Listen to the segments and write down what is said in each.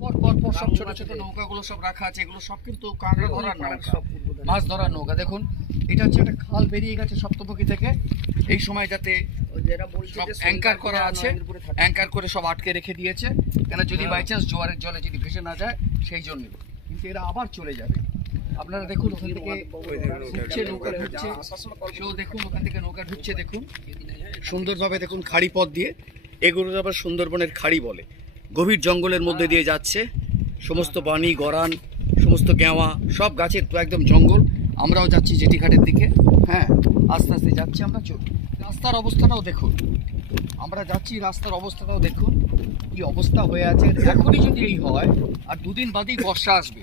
পর পর পর সব ছোট ছোট নৌকাগুলো সব রাখা আছে, এগুলো সব কিন্তু কাঁকড়া ধরার নৌকা, মাছ ধরার নৌকা। দেখুন এটা হচ্ছে একটা খাল বেরিয়ে গেছে সপ্তমুখী থেকে, এই সময় যাতে সব অ্যাঙ্কার করা আছে, অ্যাঙ্কার করে সব আটকে রেখে দিয়েছে, কেন যদি বাই চান্স জোয়ারের জলে যদি ভেসে না যায় সেই জন্য। কিন্তু এরা আবার চলে যাবে। আপনারা দেখুন ওখান থেকে ঢুকছে নৌকা, ঢুকছে সেও দেখুন ওখান থেকে নৌকা ঢুকছে, দেখুন সুন্দরভাবে দেখুন খাড়ি পথ দিয়ে, এগুলো আবার সুন্দরবনের খাড়ি বলে। গভীর জঙ্গলের মধ্যে দিয়ে যাচ্ছে, সমস্ত বানি গরান সমস্ত গেওয়া সব গাছের তো একদম জঙ্গল। আমরাও যাচ্ছি জেটিঘাটের দিকে, হ্যাঁ আস্তে আস্তে যাচ্ছি আমরা। চল রাস্তার অবস্থাটাও দেখুন, আমরা যাচ্ছি রাস্তার অবস্থাটাও দেখুন কি অবস্থা হয়ে আছে। এখনই যদি এই হয় আর দুদিন বাদেই বর্ষা আসবে,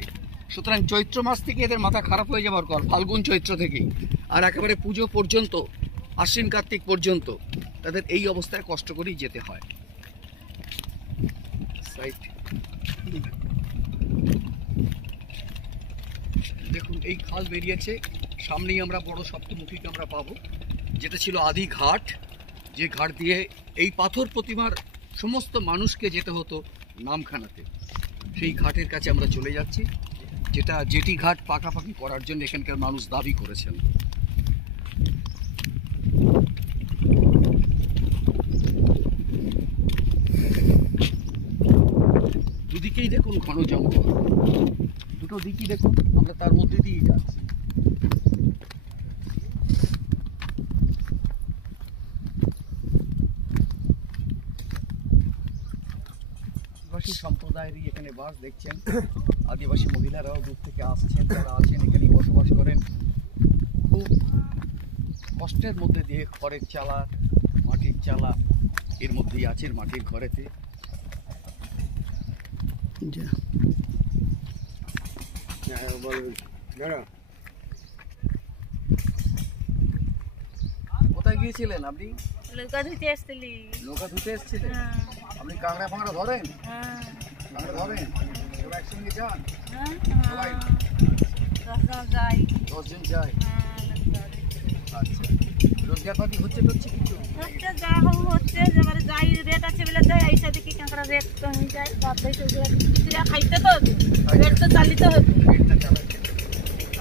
সুতরাং চৈত্র মাস থেকে এদের মাথা খারাপ হয়ে যাবার পর, ফাল্গুন চৈত্র থেকেই আর একেবারে পুজো পর্যন্ত, আশ্বিন কার্তিক পর্যন্ত তাদের এই অবস্থায় কষ্ট করেই যেতে হয়। দেখুন এই খাল বেরিয়েছে, সামনেই আমরা বড় সপ্তমুখীকে আমরা পাবো, যেটা ছিল আদি ঘাট, যে ঘাট দিয়ে এই পাথর প্রতিমার সমস্ত মানুষকে যেতে হতো নামখানাতে। সেই ঘাটের কাছে আমরা চলে যাচ্ছি, যেটা জেটি ঘাট পাকাপাকি করার জন্য এখানকার মানুষ দাবি করেছেন। দুদিকেই দেখুন ঘন জঙ্গল, দুটো দিকই দেখুন, আমরা তার মধ্যে দিয়েই যাচ্ছি। আদিবাসী সম্প্রদায়েরই এখানে বাস, দেখছেন আদিবাসী মহিলারাও দূর থেকে আসছেন, যারা আছেন এখানেই বসবাস করেন। খুব কষ্টের মধ্যে দিয়ে খড়ের চালা, মাটির চালা এর মধ্যেই আছেন, মাটির ঘরেতে। কোথায় গিয়েছিলেন আপনি? নৌকা ধুতে এসেছিলি। নৌকা ধুতে এসেছিলেন? আপনি কাঁকড়া ফাঁকড়া ধরেন? কাঁকড়া ধরেন? সব একসঙ্গে যান? সবাই 10 জন যাই। 10 জন যায়? আচ্ছা, রোজগারপাতি হচ্ছে টচ্ছে কিছু? হচ্ছে, যা হচ্ছে, যেবারে যাই রেট আছে বলে যাই, এইসা দেখি কাঁকড়া রেট কমে যায়, বাদ দিয়ে সেগুলো খাইতে তো রেট তো চালিতে হবে, রেটটা চালাচ্ছে।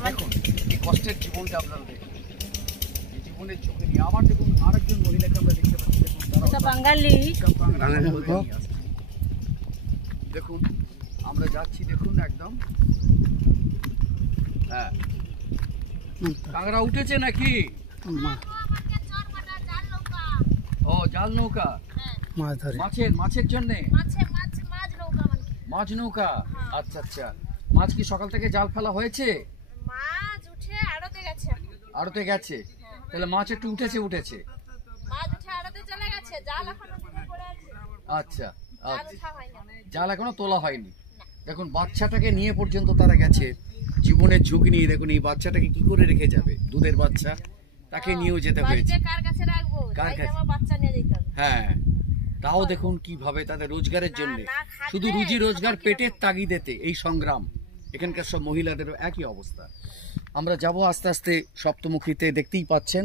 দেখুন এই কষ্টের জীবনটা আপনারা দেখুন, এই জীবনের চোখে নিয়ে। আবার দেখুন আরেকজন মহিলাকে আমরা দেখতে পাচ্ছি, দেখুন ওটা বাঙালি। দেখুন আমরা যাচ্ছি, দেখুন একদম, হ্যাঁ কাঁকড়া উঠেছে নাকি? ও জাল নৌকা, মাছের জন্য মাছ নৌকা। আচ্ছা আচ্ছা, মাছ কি সকাল থেকে জাল ফেলা হয়েছে? মাছ উঠে আড়তে গেছে। আড়তে গেছে, তাহলে মাছ একটু উঠেছে। মাছ উঠে আড়তে চলে গেছে, জাল এখনো পড়ে আছে। আচ্ছা আচ্ছা, জাল এখনো তোলা হয়নি। দেখুন বাচ্চাটাকে নিয়ে পর্যন্ত তারা গেছে, জীবনের ঝুঁকি নিয়ে। দেখুন এই বাচ্চাটাকে কি করে রেখে যাবে, দুধের বাচ্চা, তাকে নিয়েও যেতে হয়েছে। কার কাছে রাখবো? কার কাছে? আমার বাচ্চা নিয়ে যেতে হবে। হ্যাঁ, তাও দেখুন কিভাবে তাদের রোজগারের জন্য, শুধু রুজি রোজগার পেটের তাগিদেতে এই সংগ্রাম। এখানকার সব মহিলাদেরও একই অবস্থা। আমরা যাব আস্তে আস্তে সপ্তমুখীতে, দেখতেই পাচ্ছেন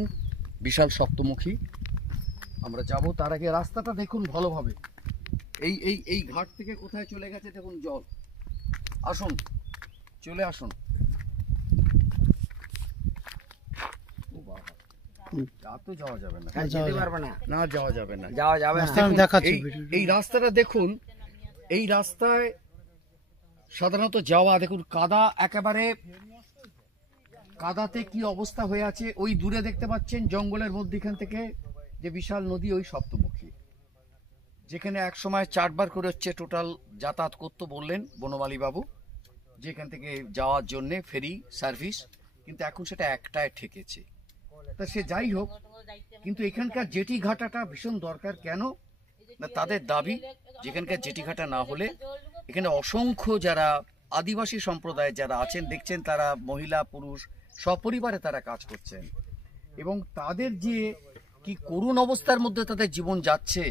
বিশাল সপ্তমুখী। আমরা যাব, তার আগে রাস্তাটা দেখুন ভালোভাবে। এই এই এই ঘাট থেকে কোথায় চলে গেছে দেখুন জল। আসুন, চলে আসুন। যাওয়া যাবে না, যাওয়া যাবে না। এই রাস্তাটা দেখুন, এই রাস্তায় সাধারণত যাওয়া, দেখুন কাদা, একেবারে কাদাতে কি অবস্থা হয়ে আছে। ওই দূরে দেখতে পাচ্ছেন জঙ্গলের মধ্যখান থেকে যে বিশাল নদী, ওই সপ্তমুখী, যেখানে এক সময় 4 বার করে হচ্ছে টোটাল যাতায়াত করতে বললেন বনমালী বাবু, যেখান থেকে যাওয়ার জন্যে ফেরি সার্ভিস, কিন্তু এখন সেটা একটায় ঠেকেছে। তা সে যাই হোক, কিন্তু এখানকার জেটি ঘাটাটা ভীষণ দরকার। কেন না, তাদের দাবি যেখানকার জেটি ঘাটা না হলে এখানে অসংখ্য যারা আদিবাসী সম্প্রদায়ের যারা আছেন, দেখছেন তারা মহিলা পুরুষ সপরিবারে তারা কাজ করছেন, এবং তাদের যে কি করুণ অবস্থার মধ্যে তাদের জীবন যাচ্ছে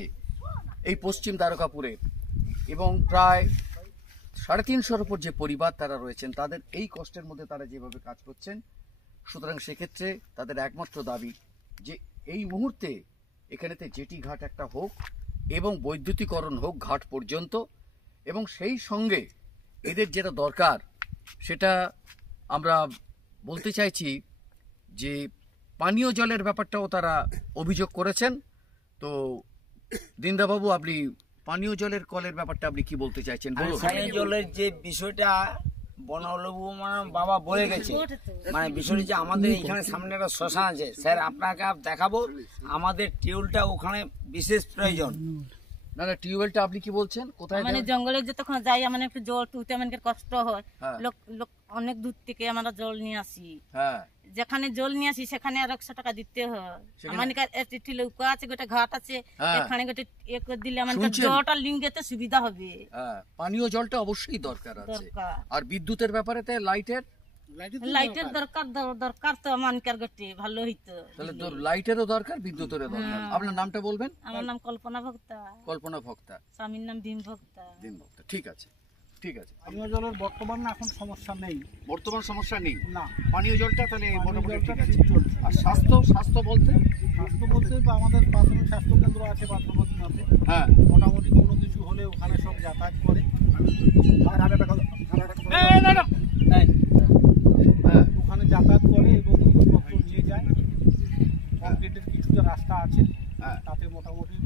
এই পশ্চিম দ্বারকাপুরে, এবং প্রায় 350-এর উপর যে পরিবার তারা রয়েছেন, তাদের এই কষ্টের মধ্যে তারা যেভাবে কাজ করছেন, সুতরাং সেক্ষেত্রে তাদের একমাত্র দাবি যে এই মুহূর্তে এখানেতে জেটি ঘাট একটা হোক এবং বৈদ্যুতিকরণ হোক ঘাট পর্যন্ত, এবং সেই সঙ্গে এদের যেটা দরকার সেটা আমরা বলতে চাইছি যে পানীয় জলের ব্যাপারটাও তারা অভিযোগ করেছেন। তো দিনদাবাবু, আপনি পানীয় জলের কলের ব্যাপারটা আপনি কি বলতে চাইছেন বলুন। পানীয় জলের যে বিষয়টা বনলবু বাবা বলে গেছে, মানে বিষয়টা যে আমাদের এখানে সামনে একটা শ্মশান আছে স্যার, আপনাকে দেখাবো, আমাদের টিউবটা ওখানে বিশেষ প্রয়োজন। না না, টিউবওয়েলটা আপনি কি বলছেন কোথায়? মানে জঙ্গলে যতক্ষণ যাই মানে একটু জল টুতে আমাদের কষ্ট হয়। হ্যাঁ। লোক লোক অনেক দূর থেকে আমরা জল নিয়ে আসি। হ্যাঁ, যেখানে জল নিয়ে আসি সেখানে আর 100 টাকা দিতে হয়। সেখানে- আমাদের একটি নৌকা আছে, গোটা ঘাট আছে, হ্যাঁ। এখানে গোটা দিলে আমাদের শুনছেন? জলটা লিঙ্গেতে সুবিধা হবে। হ্যাঁ, পানীয় জলটা অবশ্যই দরকার আছে। দরকার আর বিদ্যুতের ব্যাপারে তো লাইটের লাইটের দরকার তো আমানকার গোটে ভালো হইতো। তাহলে তো লাইটেরও দরকার, বিদ্যুতেরও দরকার। আপনার নামটা বলবেন? আমার নাম কল্পনা ভক্তা, কল্পনা ভক্তা, স্বামীর নাম ভীম ভক্তা। দিন ভক্তা। ঠিক আছে, ঠিক আছে। পানীয় জলের বর্তমানে এখন সমস্যা নেই, বর্তমান সমস্যা নেই না। পানীয় জলটা তাহলে মোটামুটি ঠিক জলটা আছে। ঠিক চলছে। আর স্বাস্থ্য স্বাস্থ্য বলতে স্বাস্থ্য বলতে বা আমাদের প্রাথমিক স্বাস্থ্য কেন্দ্র আছে পার্শ্ববর্তীতে, হ্যাঁ, মোটামুটি কোনো কিছু হলে ওখানে সব যাতায়াত করে। হ্যাঁ, ওখানে যাতায়াত করে এবং জিনিসপত্র নিয়ে যায়। কংক্রিটের কিছুটা রাস্তা আছে, হ্যাঁ। তাতে মোটামুটি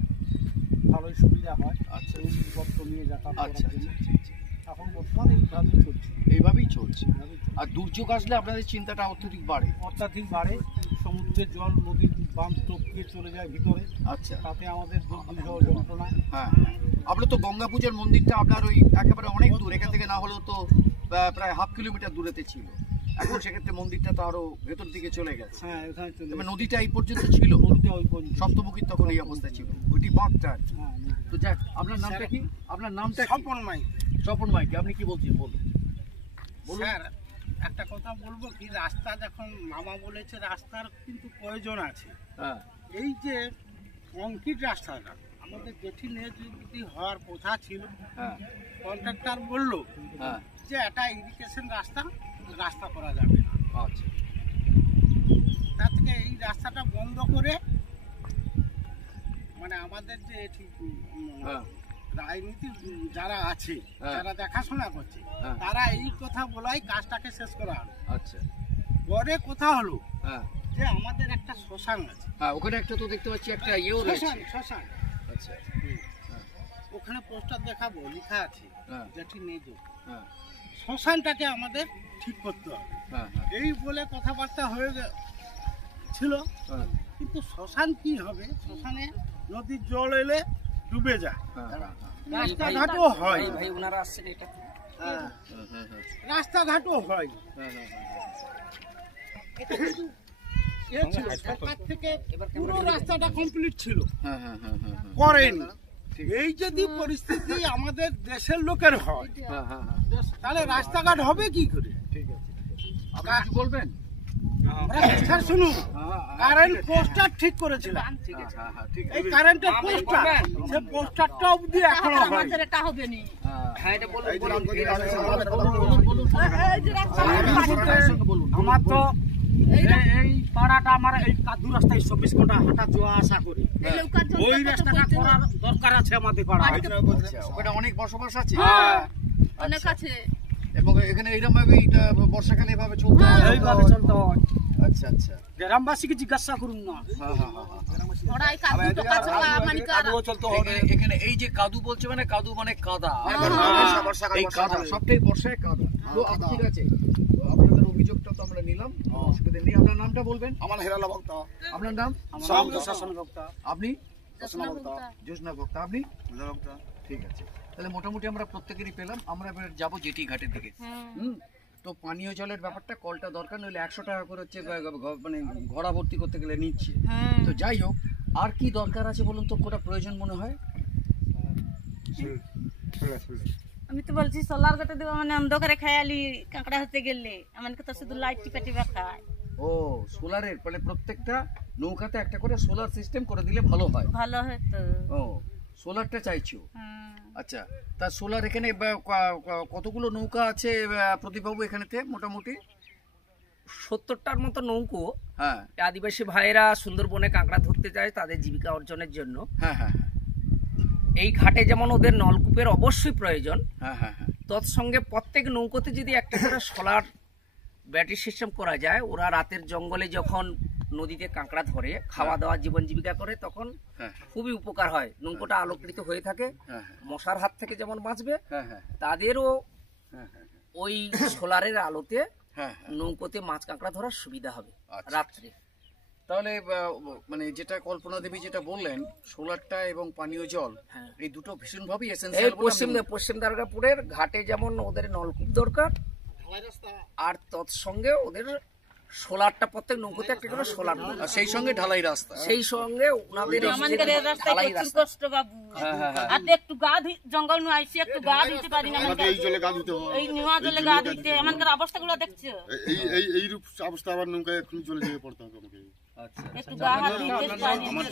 ভালোই সুবিধা হয় আচ্ছা, জিনিসপত্র নিয়ে যাতায়াত আচ্ছা, করার জন্য। আচ্ছা, আচ্ছা। এখন বর্তমানে এইভাবেই চলছে। এইভাবেই চলছে। এইভাবেই চলছে। আর দুর্যোগ আসলে আপনাদের চিন্তাটা অত্যধিক বাড়ে। অত্যাধিক বাড়ে, সমুদ্রের জল নদীর বাঁধ টপকিয়ে চলে যায় ভিতরে, আচ্ছা, তাতে আমাদের দুর্বিষহ যন্ত্রণা। হ্যাঁ। আপনার তো গঙ্গা পূজার মন্দিরটা আপনার ওই একেবারে অনেক দূর, এখান থেকে না হলেও তো প্রায় 1/2 কিলোমিটার দূরেতে ছিল। এখন সেক্ষেত্রে মন্দিরটা তো আরো ভেতর দিকে চলে গেছে। হ্যাঁ, এখানে চলে তবে যায়। নদীটা এই পর্যন্ত ছিল, নদীটা ওই পর্যন্ত। সপ্তমুখীর তখন এই অবস্থা ছিল, ওইটি বাঁধটা। হ্যাঁ, তো যাক, আপনার নামটা কি? আপনার নামটা কি? স্বপন মাই। স্বপন মাইতি। আপনি কি বলছেন বলুন। বলুন। স্যার, একটা কথা বলবো কি, রাস্তা যখন মামা বলেছে রাস্তার কিন্তু প্রয়োজন আছে। হ্যাঁ, এই যে কংক্রিট রাস্তাটা আমাদের জেঠি নিয়ে যদি হওয়ার কথা ছিল, হ্যাঁ, কন্ট্রাক্টর বললো হ্যাঁ, যে এটা ইরিগেশন রাস্তা করা যাবে না। আচ্ছা, তার থেকে এই রাস্তাটা বন্ধ করে, মানে আমাদের যে হ্যাঁ, রাজনীতি যারা আছে, হ্যাঁ। যারা দেখাশোনা করছে, হ্যাঁ। তারা এই কথা বলাই কাজটাকে শেষ করা হলো। আচ্ছা, পরে কথা হলো হ্যাঁ, যে আমাদের একটা শ্মশান আছে, হ্যাঁ, ওখানে একটা তো দেখতে পাচ্ছি একটা ইয়েও রয়েছে। শ্মশান। আচ্ছা, ওখানে পোস্টার দেখাবো, লেখা আছে হ্যাঁ, যেটি নেই। হ্যাঁ, শ্মশানটাকে আমাদের ঠিক করতে হবে, হ্যাঁ, হ্যাঁ, এই বলে কথাবার্তা হয়ে ছিল। হ্যাঁ, কিন্তু শ্মশান কি হবে, শ্মশানে নদীর জল এলে ডুবে যায়, হ্যাঁ, হ্যাঁ, রাস্তাঘাটও হয়, ভাই ওনারা আসছেন এটা হ্যাঁ, হ্যাঁ, হ্যাঁ, হ্যাঁ, রাস্তাঘাটও হয়। হ্যাঁ, হ্যাঁ, এটা কিন্তু এ ছিল, সরকার থেকে পুরো রাস্তাটা কমপ্লিট ছিল, হ্যাঁ, হ্যাঁ, হ্যাঁ, হ্যাঁ, হ্যাঁ, করেনি। এই যদি পরিস্থিতি আমাদের দেশের লোকের হয়, হ্যাঁ, হ্যাঁ, তাহলে রাস্তাঘাট হবে কি করে? ঠিক আছে। আপনি কি বলবেন? আমরা স্যার শুনুন, হ্যাঁ, হ্যাঁ, কারেন্ট পোস্টার ঠিক করেছিলাম, হ্যাঁ, হ্যাঁ, হ্যাঁ, ঠিক এই আছে। কারেন্টের পোস্টার, সে পোস্টারটা অবধি এখনো হয়। আমাদের এটা হবে না। হ্যাঁ, এটা বলুন বলুন, বলুন, বলুন, এই যে রাস্তা বলুন। আমার তো এই পাড়াটা, আমার এই কাদু রাস্তায় 24 ঘন্টা হাঁটা যাওয়া আসা করি, এই নৌকার জন্য ওই কত রাস্তাটা করতে করার দরকার আছে আমাদের পাড়ায়। আচ্ছা, ওখানে অনেক বসবাস আছে। হ্যাঁ, অনেক আছে। এবং এখানে এইরকম ভাবে বর্ষাকালে এভাবে চলতে হয়। এইভাবে চলতে হয়। আচ্ছা, আচ্ছা, গ্রামবাসীকে জিজ্ঞাসা করুন না। হ্যাঁ, হ্যাঁ, হ্যাঁ, হ্যাঁ। ওরা এই কাজু টাকা ছাড়া মানে কারা? এখানে এই যে কাদু বলছে, মানে কাদু মানে কাদা, এই কাদা সবটাই বর্ষায় কাদা। তো ঠিক আছে, তো আপনাদের অভিযোগটা তো আমরা নিলাম, অসুবিধা নেই। আপনার নামটা বলবেন? আমার হেরালা ভক্ত আপনার নাম? শাসন ভক্তা। আপনি? জোসনা ভক্তা। জ্যোৎস্না ভক্ত। আপনি? ঠিক আছে, তাহলে মোটামুটি আমরা প্রত্যেকেরই পেলাম। আমরা এবার যাবো জেটি ঘাটের দিকে। হুম। তো পানীয় জলের ব্যাপারটা, কলটা দরকার, নইলে 100 টাকা করে হচ্ছে মানে ঘোড়া ভর্তি করতে গেলে নিচ্ছে। হুম। তো যাই হোক, আর কি দরকার আছে বলুন তো, কোটা প্রয়োজন মনে হয়? আমি তো বলছি সোলার গেটে দেবো, মানে অন্ধকারে খেয়ালি কাঁকড়া হতে গেলে আমাকে তো শুধু লাইট টিপা টিপা খায়। ও, সোলারের, মানে প্রত্যেকটা নৌকাতে একটা করে সোলার সিস্টেম করে দিলে ভালো হয়। ভালো হতো। ও, সোলারটা চাইছো? হুম। আচ্ছা, তা সোলার এখানে কতগুলো নৌকা আছে প্রদীপবাবু এখানেতে মোটামুটি? 70টার মতো নৌকো হ্যাঁ, আদিবাসী ভাইয়েরা সুন্দরবনে কাঁকড়া ধরতে যায় তাদের জীবিকা অর্জনের জন্য। হ্যাঁ, হ্যাঁ, হ্যাঁ। এই ঘাটে যেমন ওদের নলকূপের অবশ্যই প্রয়োজন, হ্যাঁ হ্যাঁ হ্যাঁ তৎসঙ্গে প্রত্যেক নৌকোতে যদি একটা করে সোলার ব্যাটারি সিস্টেম করা যায়, ওরা রাতের জঙ্গলে যখন নদীতে কাঁকড়া ধরে খাওয়া দাওয়া জীবন জীবিকা করে তখন হ্যাঁ খুবই উপকার হয়। নৌকোটা আলোকৃত হয়ে থাকে, হ্যাঁ মশার হাত থেকে যেমন বাঁচবে, হ্যাঁ হ্যাঁ তাদেরও হ্যাঁ হ্যাঁ ওই সোলারের আলোতে হ্যাঁ। নৌকোতে মাছ কাঁকড়া ধরার সুবিধা হবে আচ্ছা। রাত্রে। তাহলে মানে যেটা কল্পনা দেবী যেটা বললেন, সোলারটা এবং পানীয় জল হ্যাঁ। এই দুটো ভীষণভাবে এই এসেন্সিয়াল পশ্চিম দুর্গাপুরের ঘাটে যেমন ওদের নলকূপ দরকার, আর তৎসঙ্গে ওদের সোলারটা প্রত্যেক নৌকোতে একটা করে সোলার দরকার। আর সেই সঙ্গে ঢালাই রাস্তা। সেই সঙ্গে ওনাদের এই যে আমাদের এই রাস্তায় ঢালাই প্রচুর রাস্তা। কষ্ট বাবু। আর একটু জঙ্গল নু আইসি একটু গা ধুইতে পারি না, আমাদের এই জলে গা ধুতে হয়, এই নোয়া জলে গা ধুইতে আমাদের অবস্থাগুলো দেখছো, এই রূপ অবস্থা আবার নৌকায় এখন চলে যেতে পড়তে হবে আমাকে। একটু গা হাত ধুইতে পারি না। আমার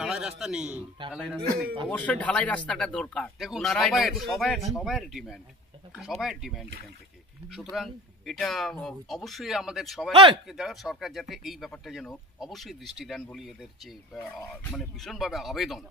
ঢালাই রাস্তা নেই। অবশ্যই ঢালাই রাস্তাটা দরকার। দেখুন ওনারাই সবার ডিমান্ড এখান থেকে। সুতরাং এটা অবশ্যই আমাদের সবাই সরকার যাতে এই ব্যাপারটা যেন অবশ্যই দৃষ্টি দেন বলি এদের যে মানে ভীষণভাবে আবেদন।